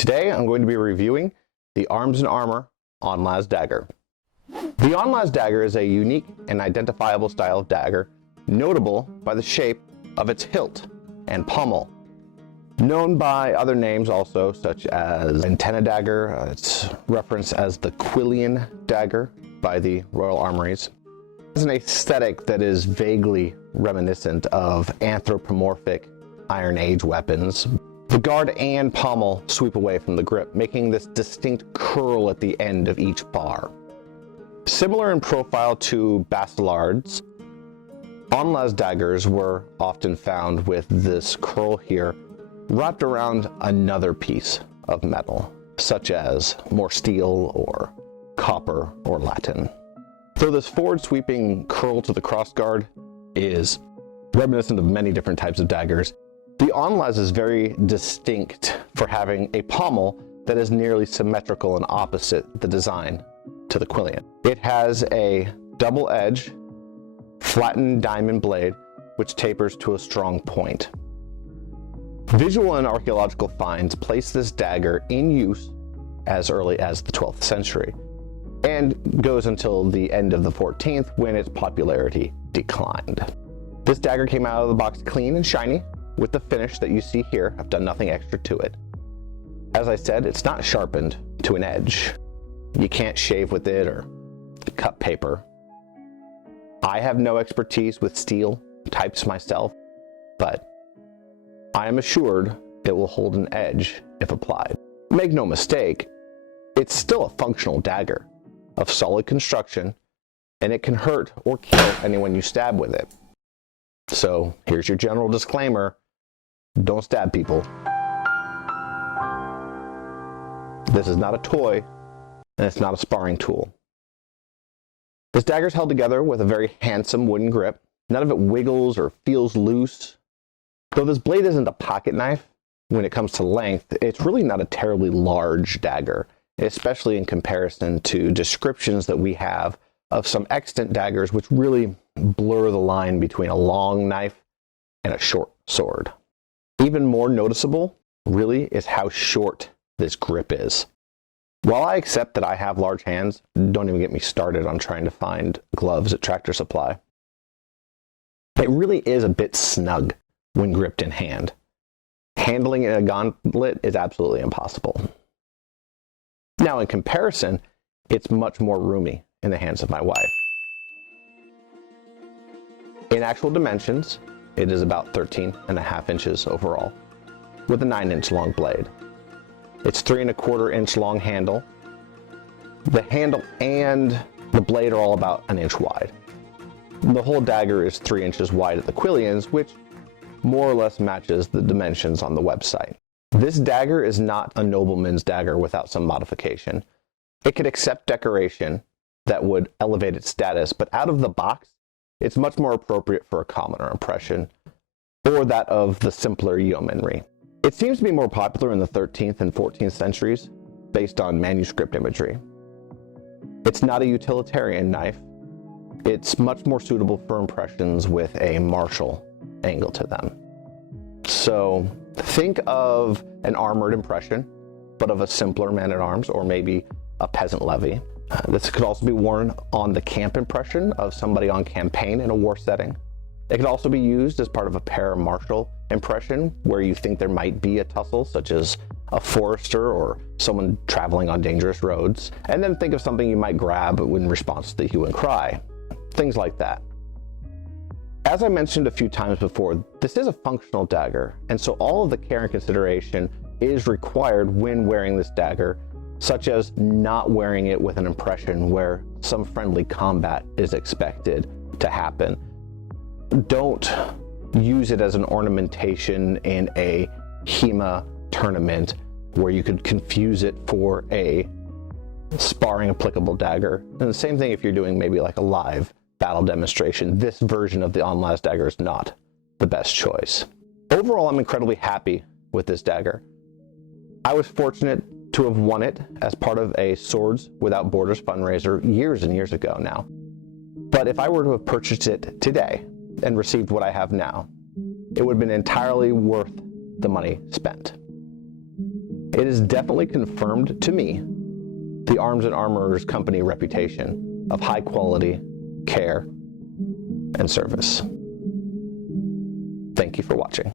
Today I'm going to be reviewing the Arms and Armor Aunlaz Dagger. The Aunlaz Dagger is a unique and identifiable style of dagger, notable by the shape of its hilt and pommel. Known by other names also, such as Antenna Dagger, it's referenced as the Quillian Dagger by the Royal Armories. It's an aesthetic that is vaguely reminiscent of anthropomorphic Iron Age weapons. The guard and pommel sweep away from the grip, making this distinct curl at the end of each bar. Similar in profile to Basillards, Aunlaz daggers were often found with this curl here wrapped around another piece of metal, such as more steel or copper or latin. Though this forward sweeping curl to the crossguard is reminiscent of many different types of daggers, the Aunlaz is very distinct for having a pommel that is nearly symmetrical and opposite the design to the Quillian. It has a double edge, flattened diamond blade, which tapers to a strong point. Visual and archaeological finds place this dagger in use as early as the 12th century, and goes until the end of the 14th when its popularity declined. This dagger came out of the box clean and shiny, with the finish that you see here. I've done nothing extra to it. As I said, it's not sharpened to an edge. You can't shave with it or cut paper. I have no expertise with steel types myself, but I am assured it will hold an edge if applied. Make no mistake, it's still a functional dagger of solid construction, and it can hurt or kill anyone you stab with it. So here's your general disclaimer: don't stab people. This is not a toy, and it's not a sparring tool. This dagger is held together with a very handsome wooden grip. None of it wiggles or feels loose. Though this blade isn't a pocket knife, when it comes to length, it's really not a terribly large dagger, especially in comparison to descriptions that we have of some extant daggers which really blur the line between a long knife and a short sword. Even more noticeable, really, is how short this grip is. While I accept that I have large hands, don't even get me started on trying to find gloves at Tractor Supply. It really is a bit snug when gripped in hand. Handling it in a gauntlet is absolutely impossible. Now, in comparison, it's much more roomy in the hands of my wife. In actual dimensions, it is about 13.5 inches overall, with a 9-inch long blade. It's 3¼ inch long handle. The handle and the blade are all about 1 inch wide. The whole dagger is 3 inches wide at the Quillians, which more or less matches the dimensions on the website. This dagger is not a nobleman's dagger without some modification. It could accept decoration that would elevate its status, but out of the box, it's much more appropriate for a commoner impression, or that of the simpler yeomanry. It seems to be more popular in the 13th and 14th centuries, based on manuscript imagery. It's not a utilitarian knife. It's much more suitable for impressions with a martial angle to them. So think of an armored impression, but of a simpler man-at-arms, or maybe a peasant levy. This could also be worn on the camp impression of somebody on campaign in a war setting. It could also be used as part of a para-martial impression where you think there might be a tussle, such as a forester or someone traveling on dangerous roads. And then think of something you might grab in response to the hue and cry. Things like that. As I mentioned a few times before, this is a functional dagger, and so all of the care and consideration is required when wearing this dagger, such as not wearing it with an impression where some friendly combat is expected to happen. Don't use it as an ornamentation in a HEMA tournament where you could confuse it for a sparring applicable dagger. And the same thing if you're doing maybe like a live battle demonstration. This version of the Aunlaz dagger is not the best choice. Overall, I'm incredibly happy with this dagger. I was fortunate to have won it as part of a Swords Without Borders fundraiser years and years ago now. But if I were to have purchased it today and received what I have now, it would have been entirely worth the money spent. It has definitely confirmed to me the Arms and Armorers company reputation of high quality, care, and service. Thank you for watching.